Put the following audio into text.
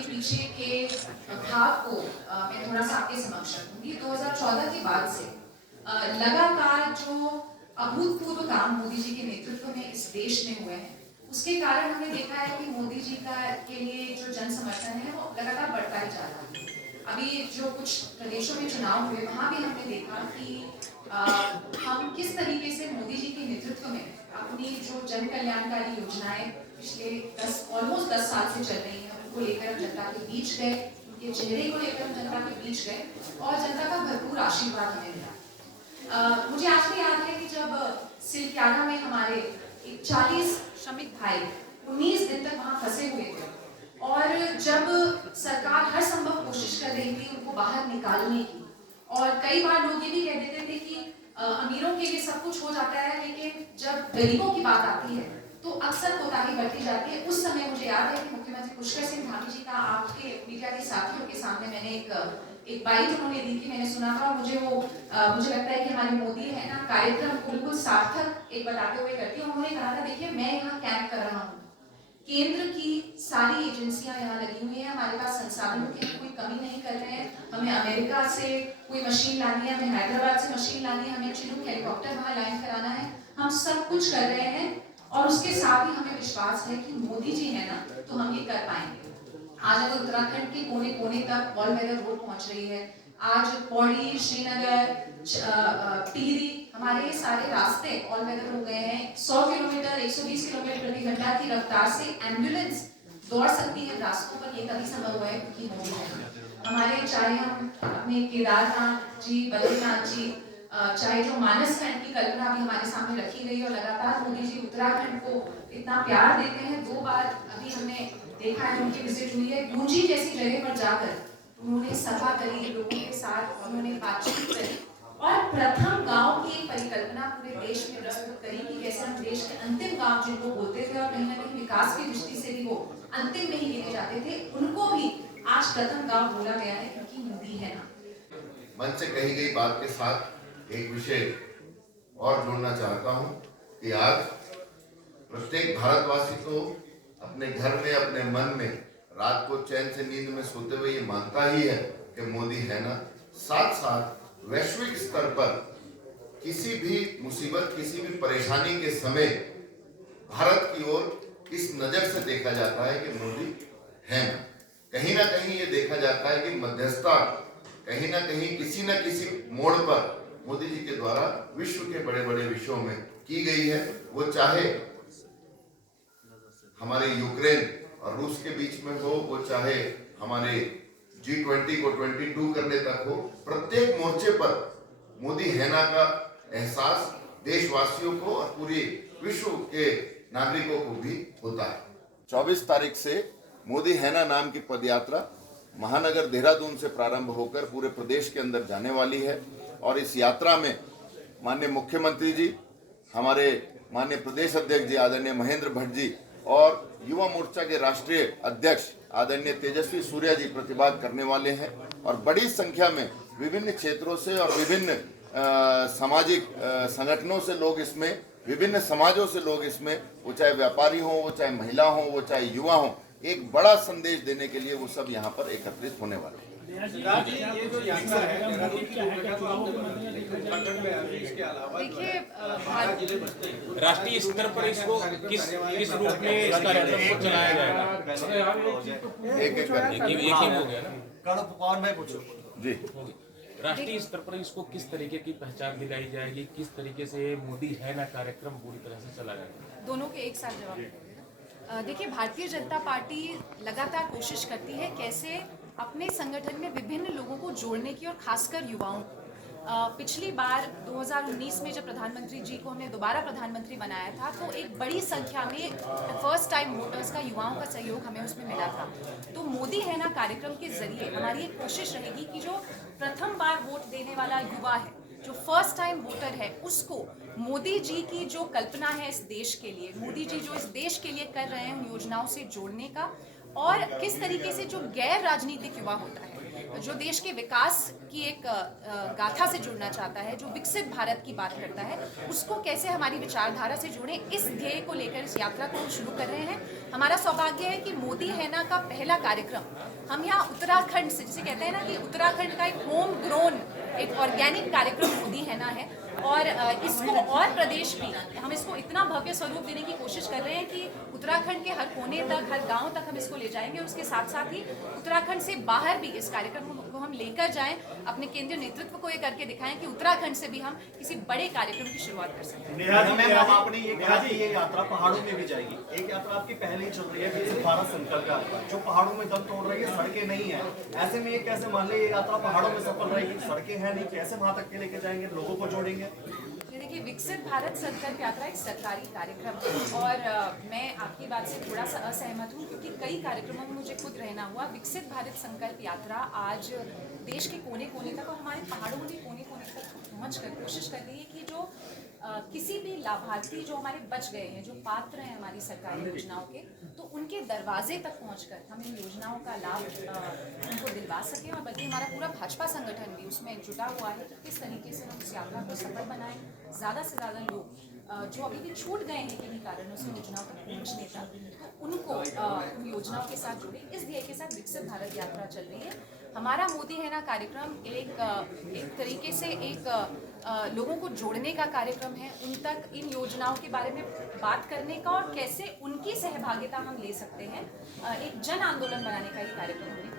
के पीछे के भाव को मैं थोड़ा सा आपके समक्ष रखूंगी। 2014 के बाद से लगातार जो अभूतपूर्व काम मोदी जी के नेतृत्व में इस देश में हुए हैं, उसके कारण हमने देखा है कि मोदी जी का के लिए जो जन समर्थन है वो लगातार बढ़ता ही जा रहा है। अभी जो कुछ प्रदेशों में चुनाव हुए वहां भी हमने देखा कि हम किस तरीके से मोदी जी के नेतृत्व में अपनी जो जन कल्याणकारी योजनाएं पिछले ऑलमोस्ट 10 साल से चल रही हैं उनको लेकर हम जनता के बीच गए, उनके चेहरे को लेकर हम जनता के बीच गए और जनता का भरपूर आशीर्वाद हमें मिला। मुझे आज भी याद है कि जब सिलक्याना में हमारे 40 श्रमिक भाई 19 दिन तक वहां फंसे हुए थे और जब सरकार हर संभव कोशिश कर रही थी उनको बाहर निकालने की, और कई बार लोग ये भी कह देते थे कि अमीरों के लिए सब कुछ हो जाता है, लेकिन जब गरीबों की बात आती है तो अक्सर कोताही बरती जाती है। उस समय मुझे याद है कि मुख्यमंत्री पुष्कर सिंह धामी जी का आपके मीडिया के साथियों के सामने मैंने एक बाइट उन्होंने दी थी, मैंने सुना था। मुझे लगता है कि हमारे मोदी है ना कार्यक्रम को बिल्कुल सार्थक एक बताते हुए करती है। उन्होंने कहा था, देखिए मैं यहाँ कैंप कर रहा हूँ, केंद्र की सारी एजेंसियां यहाँ लगी हुई हैं, हमारे पास संसाधनों की कोई कमी नहीं कर रहे हैं, हमें अमेरिका से कोई मशीन लानी है, हमें हैदराबाद से मशीन लानी है, हमें चिनूक हेलीकॉप्टर वहाँ लैंड कराना है, हम सब कुछ कर रहे हैं और उसके साथ ही हमें विश्वास है कि मोदी जी है ना तो हम ये कर पाएंगे। आज अगर उत्तराखंड के कोने कोने तक ऑल वेदर रोड पहुंच रही है, आज पौड़ी, श्रीनगर, टिहरी, हमारे सारे रास्ते ऑल वेदर हो गए हैं। 100 किलोमीटर 120 किलोमीटर प्रति घंटा की रफ्तार से एम्बुलेंस दौड़ सकती है रास्तों पर। ये तभी संभव हुआ है क्योंकि मोदी है हमारे, चाहे हम अपने केदारनाथ जी, बद्रीनाथ जी, चाहे जो मानस खंड की कल्पना भी हमारे सामने रखी गई और लगातार मोदी जी उत्तराखंड को इतना प्यार देते हैं। 2 बार अभी हमने देखा है उनकी विजिट हुई है, गुंजी जैसी जगह पर जाकर उन्होंने सभा करी, लोगों के साथ उन्होंने बातचीत करी और प्रथम गांव की परिकल्पना पूरे देश में प्रस्तुत करी कि कैसे हम देश के अंतिम गांव जिनको बोलते थे और कहीं ना कहीं विकास की दृष्टि से भी वो अंतिम में ही गिने जाते थे, उनको भी आज प्रथम गांव बोला गया है क्योंकि मोदी है ना। मन से कही गई बात के साथ एक विषय और जोड़ना चाहता हूं कि आज प्रत्येक भारतवासी को अपने घर में, अपने मन में रात को चैन से नींद में सोते हुए ये मानता ही है कि मोदी है ना। साथ साथ वैश्विक स्तर पर किसी भी मुसीबत, किसी भी परेशानी के समय भारत की ओर इस नजर से देखा जाता है कि मोदी है ना कहीं ये देखा जाता है कि मध्यस्थता कहीं ना कहीं किसी न किसी मोड़ पर मोदी जी के द्वारा विश्व के बड़े बड़े विषयों में की गई है। वो चाहे हमारे यूक्रेन और रूस के बीच में हो, वो चाहे हमारे G20 को 22 करने तक हो, प्रत्येक मोर्चे पर मोदी है ना का एहसास देशवासियों को और पूरे विश्व के नागरिकों को भी होता है। 24 तारीख से मोदी है ना नाम की पदयात्रा महानगर देहरादून से प्रारंभ होकर पूरे प्रदेश के अंदर जाने वाली है और इस यात्रा में माननीय मुख्यमंत्री जी, हमारे माननीय प्रदेश अध्यक्ष जी आदरणीय महेंद्र भट्ट जी और युवा मोर्चा के राष्ट्रीय अध्यक्ष आदरणीय तेजस्वी सूर्या जी प्रतिभाग करने वाले हैं और बड़ी संख्या में विभिन्न क्षेत्रों से और विभिन्न सामाजिक संगठनों से लोग इसमें, विभिन्न समाजों से लोग इसमें, वो चाहे व्यापारी हों, वो चाहे महिला हों, वो चाहे युवा हों, एक बड़ा संदेश देने के लिए वो सब यहाँ पर एकत्रित होने वाले हैं। देखिए, राष्ट्रीय स्तर पर इसको किस रूप में इस कार्यक्रम को चलाया जाएगा? एक ही हो गया ना। जी, राष्ट्रीय स्तर पर इसको किस तरीके की पहचान दिलाई जाएगी, किस तरीके से मोदी है ना कार्यक्रम पूरी तरह से चला जाएगा? दोनों के एक साथ जवाब। देखिए, भारतीय जनता पार्टी लगातार कोशिश करती है कैसे अपने संगठन में विभिन्न लोगों को जोड़ने की और खासकर युवाओं को। पिछली बार 2019 में जब प्रधानमंत्री जी को हमने दोबारा प्रधानमंत्री बनाया था तो एक बड़ी संख्या में फर्स्ट टाइम वोटर्स का, युवाओं का सहयोग हमें उसमें मिला था। तो मोदी है ना कार्यक्रम के जरिए हमारी एक कोशिश रहेगी कि जो प्रथम बार वोट देने वाला युवा है, जो फर्स्ट टाइम वोटर है, उसको मोदी जी की जो कल्पना है इस देश के लिए, मोदी जी जो इस देश के लिए कर रहे हैं उन योजनाओं से जोड़ने का, और किस तरीके से जो गैर राजनीतिक युवा होता है जो देश के विकास की एक गाथा से जुड़ना चाहता है, जो विकसित भारत की बात करता है, उसको कैसे हमारी विचारधारा से जोड़ें, इस ध्येय को लेकर इस यात्रा को हम शुरू कर रहे हैं। हमारा सौभाग्य है कि मोदी हैना का पहला कार्यक्रम हम यहाँ उत्तराखंड से, जिसे कहते हैं ना कि उत्तराखंड का एक होम ग्रोन, एक ऑर्गेनिक कार्यक्रम मोदी हैना है, और इसको और प्रदेश भी हम इसको इतना भव्य स्वरूप देने की कोशिश कर रहे हैं कि उत्तराखंड के हर कोने तक, हर गांव तक हम इसको ले जाएंगे, और उसके साथ साथ ही उत्तराखंड से बाहर भी इस कार्यक्रम को हम लेकर जाएं, अपने केंद्रीय नेतृत्व को ये करके दिखाएं कि उत्तराखंड से भी हम किसी बड़े कार्यक्रम की शुरुआत कर सकते हैं। आपने ये कहा कि ये यात्रा पहाड़ों में भी जाएगी, एक यात्रा आपकी पहले ही चल रही है विकसित भारत संकल्प यात्रा, जो पहाड़ों में दम तोड़ रही है, सड़कें नहीं है, ऐसे में ये कैसे मान ले ये यात्रा पहाड़ों में सफल रहेगी, सड़कें हैं नहीं, कैसे वहां तक के लेके जाएंगे, लोगों को जोड़ेंगे? देखिए, विकसित भारत संकल्प यात्रा एक सरकारी कार्यक्रम है, और मैं आपकी बात से थोड़ा सा असहमत हूँ, क्योंकि कई कार्यक्रमों में मुझे खुद रहना हुआ। विकसित भारत संकल्प यात्रा आज देश के कोने कोने तक और हमारे पहाड़ों के कोने कोने तक पहुँच कर कोशिश कर रही है कि जो किसी भी लाभार्थी जो हमारे बच गए हैं, जो पात्र हैं हमारी सरकारी योजनाओं के, तो उनके दरवाजे तक पहुंचकर हम इन योजनाओं का लाभ उनको दिलवा सकें। और बल्कि हमारा पूरा भाजपा संगठन भी उसमें जुटा हुआ है कि किस तरीके से हम इस यात्रा को सफल बनाएं, ज़्यादा से ज़्यादा लोग जो अभी भी छूट गए हैं किन्हीं कारणों से योजनाओं तक पहुँचने तक, उनको उन योजनाओं के साथ जुड़े। इस ध्येय के साथ विकसित भारत यात्रा चल रही है। हमारा मोदी हैना कार्यक्रम एक तरीके से लोगों को जोड़ने का कार्यक्रम है, उन तक इन योजनाओं के बारे में बात करने का, और कैसे उनकी सहभागिता हम ले सकते हैं, एक जन आंदोलन बनाने का ये कार्यक्रम है।